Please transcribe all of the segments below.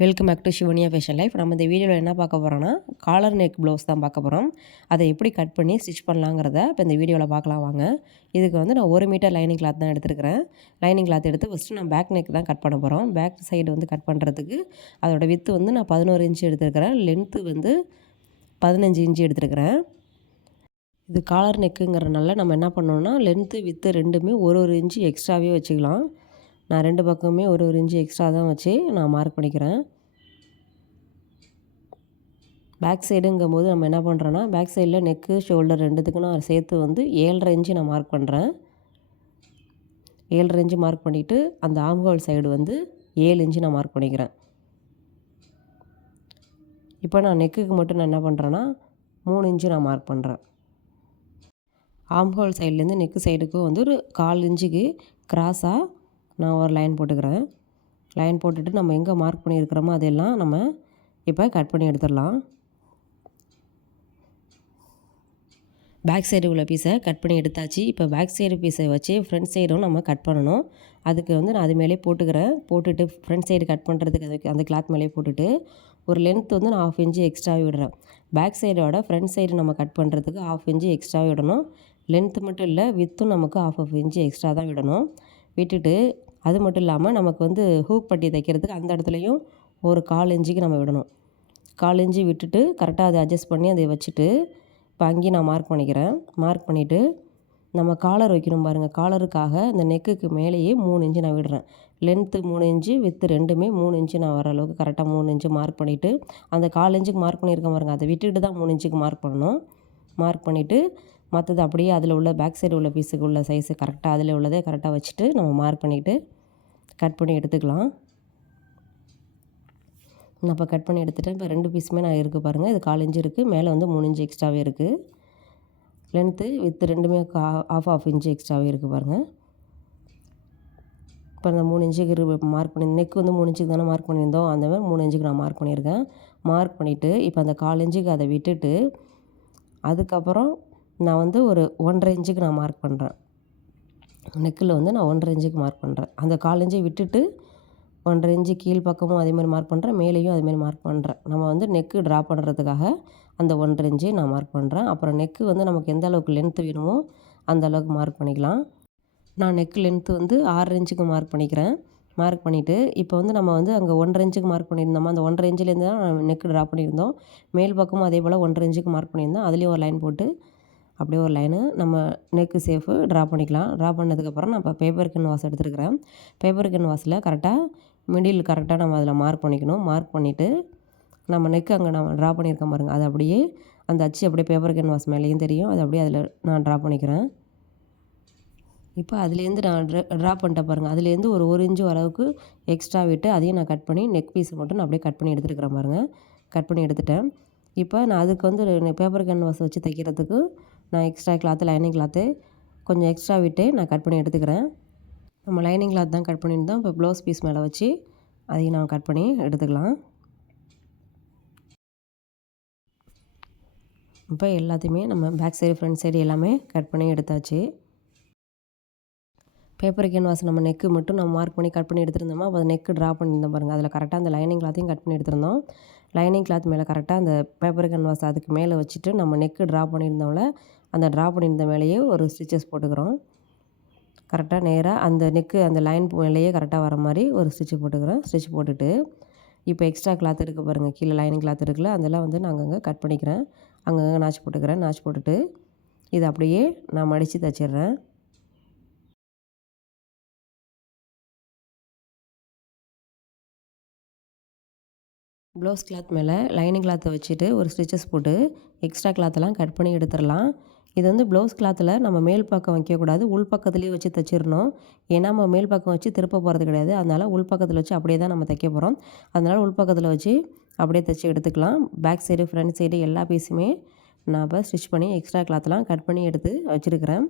Welcome back to Shivaniya fashion life. நம்ம இந்த வீடியோவில் என்ன பார்க்க போகிறோன்னா, காலர் நெக் ப்ளவுஸ் தான் பார்க்க போகிறோம். அதை எப்படி கட் பண்ணி ஸ்டிச் பண்ணலாங்கிறத இப்போ இந்த வீடியோவில் பார்க்கலாம் வாங்க. இதுக்கு வந்து நான் 1 மீட்டர் லைனிங் கிளாத் தான் எடுத்துருக்கிறேன். லைனிங் கிளாத் எடுத்து ஃபஸ்ட்டு நான் பேக் நெக் தான் கட் பண்ண போகிறோம். பேக் சைடு வந்து கட் பண்ணுறதுக்கு அதோட வித்து வந்து நான் 11 இன்ச்சு எடுத்துருக்கிறேன். லென்த்து வந்து 15 இன்ச்சு எடுத்துருக்கிறேன். இது காலர் நெக்குங்கிறனால நம்ம என்ன பண்ணோம்னா, லென்த்து வித்து ரெண்டுமே ஒரு இன்ச்சு எக்ஸ்ட்ராவே வச்சுக்கலாம். நான் 2 பக்கமுமே ஒரு இன்ச்சு எக்ஸ்ட்ரா தான் வச்சு நான் மார்க் பண்ணிக்கிறேன். பேக் சைடுங்கும்போது நம்ம என்ன பண்ணுறோன்னா, பேக் சைடில் நெக்கு ஷோல்டர் ரெண்டுத்துக்கும் நான் சேர்த்து வந்து 7.5 இன்ச்சு நான் மார்க் பண்ணுறேன். 7.5 இன்ச்சு மார்க் பண்ணிவிட்டு அந்த ஆம்ஹோல் சைடு வந்து 7 இன்ச்சு நான் மார்க் பண்ணிக்கிறேன். இப்போ நான் நெக்குக்கு மட்டும் நான் என்ன பண்ணுறேன்னா 3 இன்ச்சு நான் மார்க் பண்ணுறேன். ஆம்ஹோல் சைட்லேருந்து நெக்கு சைடுக்கும் வந்து ஒரு 1/4 இன்ச்சுக்கு கிராஸாக நான் ஒரு லைன் போட்டுக்கிறேன். லைன் போட்டுட்டு நம்ம எங்கே மார்க் பண்ணியிருக்கிறோமோ அதெல்லாம் நம்ம இப்போ கட் பண்ணி எடுத்துடலாம். பேக் சைடு உள்ள பீஸை கட் பண்ணி எடுத்தாச்சு. இப்போ பேக் சைடு பீஸை வச்சு ஃப்ரண்ட் சைடும் நம்ம கட் பண்ணணும். அதுக்கு வந்து நான் அது மேலே போட்டுக்கிறேன். போட்டுட்டு ஃப்ரண்ட் சைடு கட் பண்ணுறதுக்கு அதுக்கு அந்த கிளாத் மேலே போட்டுட்டு ஒரு லென்த் வந்து நான் 1/2 இன்ச்சு எக்ஸ்ட்ராவே விடுறேன். பேக் சைடோட ஃப்ரண்ட் சைடு நம்ம கட் பண்ணுறதுக்கு 1/2 இன்ச்சு எக்ஸ்ட்ராவே விடணும். லென்த்து மட்டும் இல்லை, வித்தும் நமக்கு 1/2 இன்ச்சு எக்ஸ்ட்ரா தான் விடணும். விட்டுட்டு அது மட்டும் இல்லாமல் நமக்கு வந்து ஹூக் பட்டி தைக்கிறதுக்கு அந்த இடத்துலையும் ஒரு 1/4 இன்ச்சுக்கு நம்ம விடணும். 1/4 இன்ச்சு விட்டுட்டு கரெக்டாக அதை அட்ஜஸ்ட் பண்ணி அதை வச்சுட்டு இப்போ அங்கேயும் நான் மார்க் பண்ணிக்கிறேன். மார்க் பண்ணிவிட்டு நம்ம காலர் வைக்கணும் பாருங்கள். காலருக்காக இந்த நெக்குக்கு மேலேயே 3 இன்ச்சு நான் விடுறேன். லென்த்து 3 இன்ச்சு, வித்து ரெண்டுமே 3 இன்ச்சு நான் வர அளவுக்கு கரெக்டாக 3 இன்ச்சு மார்க் பண்ணிவிட்டு அந்த 1/4 இன்ச்சுக்கு மார்க் பண்ணியிருக்கேன் பாருங்கள், அதை விட்டுட்டு தான் 3 இன்ச்சுக்கு மார்க் பண்ணணும். மார்க் பண்ணிவிட்டு மற்றது அப்படியே அதில் உள்ள பேக் சைடு உள்ள பீஸுக்கு உள்ள சைஸு கரெக்டாக அதில் உள்ளதே கரெக்டாக வச்சுட்டு நம்ம மார்க் பண்ணிவிட்டு கட் பண்ணி எடுத்துக்கலாம். நான் இப்போ கட் பண்ணி எடுத்துகிட்டேன். இப்போ 2 பீஸுமே நான் இருக்குது பாருங்கள். இது 1/4 இன்ச்சு இருக்குது, மேலே வந்து 3 இன்ச்சு எக்ஸ்ட்ராவே இருக்குது. லென்த்து வித்து ரெண்டுமே 1/2 இன்ச்சு எக்ஸ்ட்ராவே இருக்குது பாருங்கள். இப்போ அந்த 3 இன்ச்சுக்கு மார்க் பண்ணி நெக் வந்து 3 இன்ச்சுக்கு தானே மார்க் பண்ணியிருந்தோம், அந்த மாதிரி 3 இன்ச்சுக்கு நான் மார்க் பண்ணியிருக்கேன். மார்க் பண்ணிவிட்டு இப்போ அந்த 1/4 இன்ச்சுக்கு அதை விட்டுட்டு அதுக்கப்புறம் நான் வந்து ஒரு 1.5 இன்ச்சுக்கு நான் மார்க் பண்ணுறேன். நெக்கில் வந்து நான் 1.5 இன்ச்சுக்கு மார்க் பண்ணுறேன். அந்த 1/4 இன்ச்சை விட்டுட்டு 1.5 இன்ச்சு கீழ் பக்கமும் அதேமாதிரி மார்க் பண்ணுறேன், மேலேயும் அதேமாதிரி மார்க் பண்ணுறேன். நம்ம வந்து நெக்கு ட்ரா பண்ணுறதுக்காக அந்த 1.5 இன்ச்சு நான் மார்க் பண்ணுறேன். அப்புறம் நெக்கு வந்து நமக்கு எந்த அளவுக்கு லென்த்து வேணுமோ அந்த அளவுக்கு மார்க் பண்ணிக்கலாம். நான் நெக் லென்த்து வந்து 6 இன்ச்சுக்கு மார்க் பண்ணிக்கிறேன். மார்க் பண்ணிவிட்டு இப்போ வந்து நம்ம வந்து அங்கே 1.5 இன்ச்சுக்கு மார்க் பண்ணியிருந்தோமா, அந்த 1.5 இன்ச்சுலேருந்து தான் நெக்கு ட்ரா பண்ணியிருந்தோம். மேல் பக்கமும் அதே போல் 1.5 இன்ச்சுக்கு மார்க் பண்ணியிருந்தோம். அதுலேயும் ஒரு லைன் போட்டு அப்படியே ஒரு லைனு நம்ம நெக்கு சேஃபு ட்ரா பண்ணிக்கலாம். ட்ரா பண்ணதுக்கப்புறம் நான் இப்போ பேப்பர் கேன்வாஸ் எடுத்துருக்கிறேன். பேப்பர் கேன்வாஸில் கரெக்டாக மிடில் கரெக்டாக நம்ம அதில் மார்க் பண்ணிக்கணும். மார்க் பண்ணிவிட்டு நம்ம நெக்கு அங்கே நம்ம ட்ரா பண்ணியிருக்கோம் பாருங்கள், அது அப்படியே அந்த அச்சு அப்படியே பேப்பர் கேன்வாஸ் மேலேயும் தெரியும், அது அப்படியே அதில் நான் ட்ரா பண்ணிக்கிறேன். இப்போ அதுலேருந்து நான் ட்ரா பண்ணிட்டேன் பாருங்கள், அதுலேருந்து ஒரு இன்ச்சு அளவுக்கு எக்ஸ்ட்ரா விட்டு அதையும் நான் கட் பண்ணி நெக் பீஸை மட்டும் நான் அப்படியே கட் பண்ணி எடுத்துருக்கிறேன் பாருங்கள். கட் பண்ணி எடுத்துட்டேன். இப்போ நான் அதுக்கு வந்து பேப்பர் கேன்வாஸ் வச்சு தைக்கிறதுக்கு நான் எக்ஸ்ட்ரா கிளாத்து லைனிங் கிளாத்து கொஞ்சம் எக்ஸ்ட்ரா விட்டு நான் கட் பண்ணி எடுத்துக்கிறேன். நம்ம லைனிங் கிளாத் தான் கட் பண்ணியிருந்தோம். இப்போ ப்ளவுஸ் பீஸ் மேலே வச்சு அதையும் நான் கட் பண்ணி எடுத்துக்கலாம். இப்போ எல்லாத்தையுமே நம்ம பேக் சைடு ஃப்ரண்ட் சைடு எல்லாமே கட் பண்ணி எடுத்தாச்சு. பேப்பர் கேன்வாஸ் நம்ம நெக்கு மட்டும் நம்ம மார்க் பண்ணி கட் பண்ணி எடுத்துருந்தோமா, அப்போ நெக்கு ட்ரா பண்ணியிருந்தோம் பாருங்கள், அதில் கரெக்டாக அந்த லைனிங் கிளாத்தையும் கட் பண்ணி எடுத்துருந்தோம். லைனிங் கிளாத் மேலே கரெக்டாக அந்த பேப்பர் கேன்வாஸ் அதுக்கு மேலே வச்சுட்டு நம்ம நெக்கு ட்ரா பண்ணியிருந்தோம்ல, அந்த ட்ரா பண்ணியிருந்த மேலேயே ஒரு ஸ்டிச்சஸ் போட்டுக்கிறோம். கரெக்டாக நேராக அந்த நெக்கு அந்த லைன் மேலேயே கரெக்டாக வர மாதிரி ஒரு ஸ்டிச்சு போட்டுக்கிறேன். ஸ்டிச் போட்டுட்டு இப்போ எக்ஸ்ட்ரா கிளாத் இருக்குது பாருங்கள், கீழே லைனிங் கிளாத் இருக்குல்ல, அதெல்லாம் வந்து நான் அங்கங்கே கட் பண்ணிக்கிறேன். அங்கங்கே நாச் போட்டுக்கிறேன். நாச் போட்டுட்டு இதை அப்படியே நான் மடித்து தைச்சிட்றேன். ப்ளவுஸ் கிளாத் மேலே லைனிங் கிளாத்தை வச்சுட்டு ஒரு ஸ்டிச்சஸ் போட்டு எக்ஸ்ட்ரா கிளாத்தெல்லாம் கட் பண்ணி எடுத்துடலாம். இது வந்து ப்ளவுஸ் கிளாத்தில் நம்ம மேல் பக்கம் வைக்கக்கூடாது, உள் பக்கத்துலேயே வச்சு தைச்சிடணும். ஏன்னா நம்ம மேல் பக்கம் வச்சு திருப்ப போகிறது கிடையாது. அதனால் உள் பக்கத்தில் வச்சு அப்படியே தான் நம்ம தைக்க போகிறோம். அதனால் உள் பக்கத்தில் வச்சு அப்படியே தைச்சி எடுத்துக்கலாம். பேக் சைடு ஃப்ரண்ட் சைடு எல்லா பீஸுமே நான் இப்போ ஸ்டிச் பண்ணி எக்ஸ்ட்ரா கிளாத்தெல்லாம் கட் பண்ணி எடுத்து வச்சுருக்கிறேன்.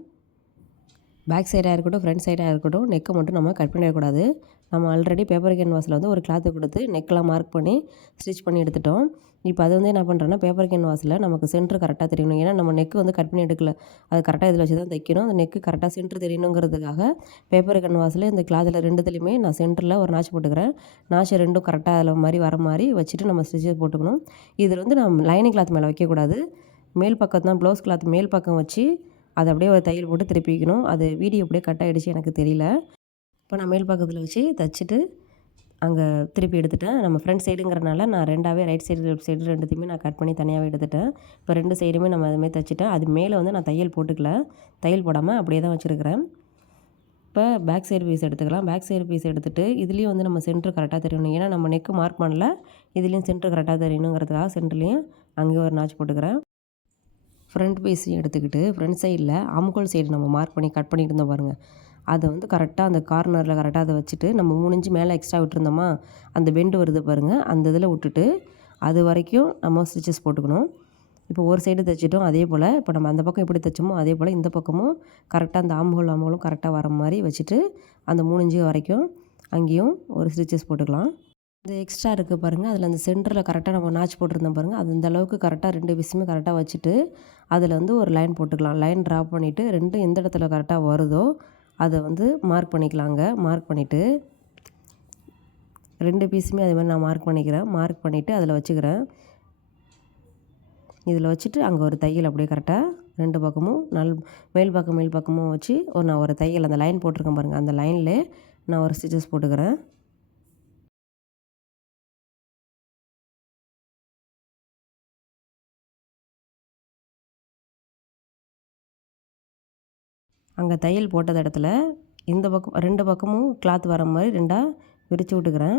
பேக் சைடாக இருக்கட்டும், ஃப்ரண்ட் சைடாக இருக்கட்டும், நெக்கை மட்டும் நம்ம கட் பண்ணிடக்கூடாது. நம்ம ஆல்ரெடி பேப்பர் கேன்வாஸில் வந்து ஒரு கிளாத்து கொடுத்து நெக்கெலாம் மார்க் பண்ணி ஸ்டிச் பண்ணி எடுத்துட்டோம். இப்போ அது வந்து என்ன பண்ணுறேன்னா, பேப்பர் கேன்வாஸில் நமக்கு சென்ட்ரு கரெக்டாக தெரியணும். ஏன்னா நம்ம நெக்கு வந்து கட் பண்ணி எடுக்கல. அது கரெக்டாக இதில் வச்சு தான் தைக்கணும். அந்த நெக்கு கரெக்டாக சென்ட்ரு தெரியணுங்கிறதுக்காக பேப்பர் கேன்வாஸில் இந்த கிளாத்தில் 2த்துலேயுமே நான் சென்டரில் ஒரு நாச் போட்டுக்கிறேன். நாச் 2ம் கரெக்டாக அதில் மாதிரி வர மாதிரி வச்சுட்டு நம்ம ஸ்டிச்சஸ் போட்டுக்கணும். இதில் வந்து நம்ம லைனிங் கிளாத் மேலே வைக்கக்கூடாது. மேல் பக்கம் தான் ப்ளவுஸ் கிளாத் மேல் பக்கம் வச்சு அதை அப்படியே ஒரு தையல் போட்டு திருப்பிக்கணும். அது வீடியோ அப்படியே கட் ஆகிடுச்சு எனக்கு தெரியல. இப்போ நான் மேல் பக்கத்தில் வச்சு தைச்சிட்டு அங்கே திருப்பி எடுத்துட்டேன். நம்ம ஃப்ரண்ட் சைடுங்கிறனால நான் 2ஆவே ரைட் சைடு, லெஃப்ட் சைடு 2த்தையுமே நான் கட் பண்ணி தனியாகவே எடுத்துட்டேன். இப்போ 2 சைடுமே நம்ம அதுமாதிரி தைச்சிட்டேன். அது மேலே வந்து நான் தையல் போட்டுக்கல. தையல் போடாமல் அப்படியே தான் வச்சுருக்கிறேன். இப்போ பேக் சைடு பீஸ் எடுத்துக்கலாம். பேக் சைடு பீஸ் எடுத்துகிட்டு இதுலேயும் வந்து நம்ம சென்ட்ரு கரெக்டாக தெரியணும். ஏன்னா நம்ம நெக்கு மார்க் பண்ணல. இதுலேயும் சென்ட்ரு கரெக்டாக தெரியணுங்கிறதுக்காக சென்டர்லேயும் அங்கேயும் ஒரு நாச் போட்டுக்கிறேன். ஃப்ரண்ட் பீஸையும் எடுத்துக்கிட்டு ஃப்ரண்ட் சைடில் ஆம்கோல் சைடு நம்ம மார்க் பண்ணி கட் பண்ணிட்டு இருந்தோம் பாருங்கள். அதை வந்து கரெக்டாக அந்த கார்னரில் கரெக்டாக அதை வச்சுட்டு நம்ம 3 இன்ச்சு மேலே எக்ஸ்ட்ரா விட்டுருந்தோமா, அந்த பெண்டு வருது பாருங்கள், அந்த இதில் விட்டுட்டு அது வரைக்கும் நம்ம ஸ்டிச்சஸ் போட்டுக்கணும். இப்போ ஒரு சைடு தைச்சிட்டோம். அதே போல் இப்போ நம்ம அந்த பக்கம் எப்படி தைச்சோமோ அதே போல் இந்த பக்கமும் கரெக்டாக அந்த ஆம்ஹோலும் கரெக்டாக வர மாதிரி வச்சுட்டு அந்த 3 இன்ச்சு வரைக்கும் அங்கேயும் ஒரு ஸ்டிச்சஸ் போட்டுக்கலாம். இந்த எக்ஸ்ட்ரா இருக்குது பாருங்கள், அதில் அந்த சென்டரில் கரெக்டாக நம்ம நாச் போட்டிருந்தோம் பாருங்கள், அது இந்த அளவுக்கு கரெக்டாக 2 பீஸுமே கரெக்டாக வச்சுட்டு அதில் வந்து ஒரு லைன் போட்டுக்கலாம். லைன் ட்ரா பண்ணிவிட்டு 2 எந்த இடத்துல கரெக்டாக வருதோ அதை வந்து மார்க் பண்ணிக்கலாங்க. மார்க் பண்ணிவிட்டு 2 பீஸுமே அதே மாதிரி நான் மார்க் பண்ணிக்கிறேன். மார்க் பண்ணிவிட்டு அதில் வச்சுக்கிறேன். இதில் வச்சுட்டு அங்கே ஒரு தையல் அப்படியே கரெக்டாக 2 பக்கமும் மேல் பக்கமும் வச்சு நான் ஒரு தையல் அந்த லைன் போட்டிருக்கேன் பாருங்கள், அந்த லைன்லேயே நான் ஒரு ஸ்டிச்சஸ் போட்டுக்கிறேன். அங்கே தையல் போட்டது இடத்துல இந்த பக்கம் 2 பக்கமும் கிளாத் வர மாதிரி 2ஆக விரித்து விட்டுக்கிறேன்.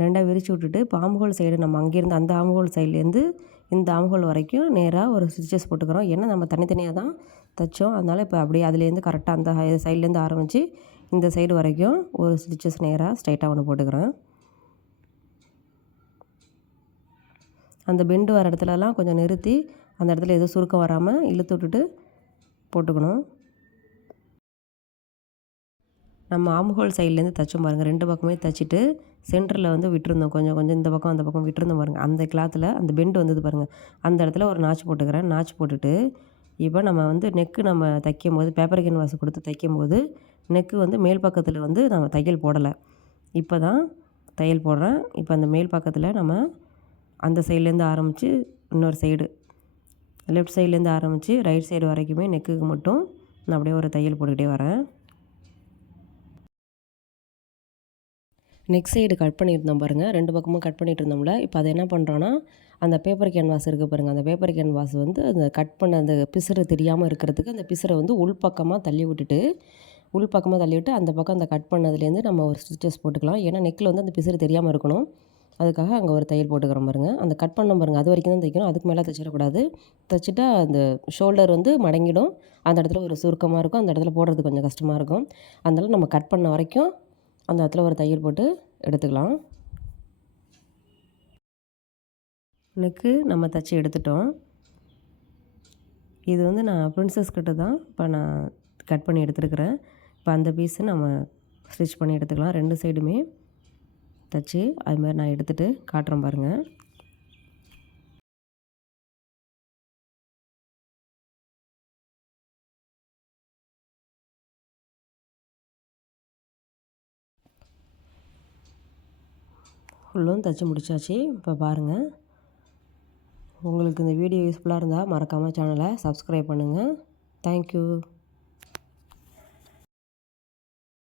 2ஆக விரித்து விட்டுட்டு இப்போ ஆம்ஹோல் சைடு நம்ம அங்கேருந்து அந்த ஆம்ஹோல் சைட்லேருந்து இந்த ஆம்ஹோல் வரைக்கும் நேராக ஒரு ஸ்டிச்சஸ் போட்டுக்கிறோம். ஏன்னா நம்ம தனித்தனியாக தான் தைச்சோம். அதனால் இப்போ அப்படியே அதுலேருந்து கரெக்டாக அந்த சைட்லேருந்து ஆரம்பித்து இந்த சைடு வரைக்கும் ஒரு ஸ்டிச்சஸ் நேராக ஸ்ட்ரைட்டாக ஒன்று போட்டுக்கிறேன். அந்த பெண்டு வர இடத்துலலாம் கொஞ்சம் நிறுத்தி அந்த இடத்துல எதுவும் சுருக்கம் வராமல் இழுத்து விட்டுட்டு போட்டுக்கணும். நம்ம ஆம்ஹோல் சைட்லேருந்து தைச்சோம் பாருங்கள், 2 பக்கமே தைச்சிட்டு சென்டரில் வந்து விட்டுருந்தோம். கொஞ்சம் கொஞ்சம் இந்த பக்கம் அந்த பக்கம் விட்டுருந்தோம் பாருங்கள். அந்த கிளாத்தில் அந்த பெண்டு வந்தது பாருங்கள், அந்த இடத்துல ஒரு நாச் போட்டுக்கிறேன். நாச் போட்டுட்டு இப்போ நம்ம வந்து நெக்கு நம்ம தைக்கும்போது பேப்பர் கேன்வாஸ் கொடுத்து தைக்கும்போது நெக்கு வந்து மேல் பக்கத்தில் வந்து நம்ம தையல் போடலை. இப்போ தான் தையல் போடுறேன். இப்போ அந்த மேல் பக்கத்தில் நம்ம அந்த சைட்லேருந்து ஆரம்பித்து இன்னொரு சைடு லெஃப்ட் சைட்லேருந்து ஆரம்பித்து ரைட் சைடு வரைக்குமே நெக்குக்கு மட்டும் நான் அப்படியே ஒரு தையல் போட்டுக்கிட்டே வரேன். நெக் சைடு கட் பண்ணியிருந்தோம் பாருங்கள், 2 பக்கமும் கட் பண்ணிட்டு இருந்தோம்ல. இப்போ அதை என்ன பண்ணுறோன்னா அந்த பேப்பர் கேன்வாஸ் இருக்குது பாருங்கள், அந்த பேப்பர் கேன்வாஸ் வந்து அந்த கட் பண்ண அந்த பிசுறு தெரியாமல் இருக்கிறதுக்கு அந்த பிசுரை வந்து உள்பக்கமாக தள்ளி விட்டுட்டு அந்த பக்கம் அந்த கட் பண்ணதுலேருந்து நம்ம ஒரு ஸ்டிச்சஸ் போட்டுக்கலாம். ஏன்னா நெக்கில் வந்து அந்த பிசுறு தெரியாமல் இருக்கணும். அதுக்காக அங்கே ஒரு தையல் போட்டுக்கிறோம் பாருங்கள். அந்த கட் பண்ண பாருங்கள், அது வரைக்கும் தான் தைக்கணும். அதுக்கு மேலே தைச்சிடக்கூடாது. தைச்சிட்டா அந்த ஷோல்டர் வந்து மடங்கிடும். அந்த இடத்துல ஒரு சுருக்கமாக இருக்கும். அந்த இடத்துல போடுறது கொஞ்சம் கஷ்டமாக இருக்கும். அதனால நம்ம கட் பண்ண வரைக்கும் அந்த இடத்துல ஒரு தையல் போட்டு எடுத்துக்கலாம். நெக்கு நம்ம தைச்சி எடுத்துட்டோம். இது வந்து நான் பிரின்சஸ் கிட்ட தான் இப்போ நான் கட் பண்ணி எடுத்துருக்கிறேன். இப்போ அந்த பீஸை நம்ம ஸ்டிச் பண்ணி எடுத்துக்கலாம். 2 சைடுமே தைச்சி அது மாதிரி நான் எடுத்துகிட்டு காட்டுறேன் பாருங்கள். ஃபுல்லும் தைச்சி முடிச்சாச்சு. இப்போ பாருங்கள், உங்களுக்கு இந்த வீடியோ யூஸ்ஃபுல்லாக இருந்தால் மறக்காமல் சேனலை சப்ஸ்கிரைப் பண்ணுங்கள். தேங்க்யூ.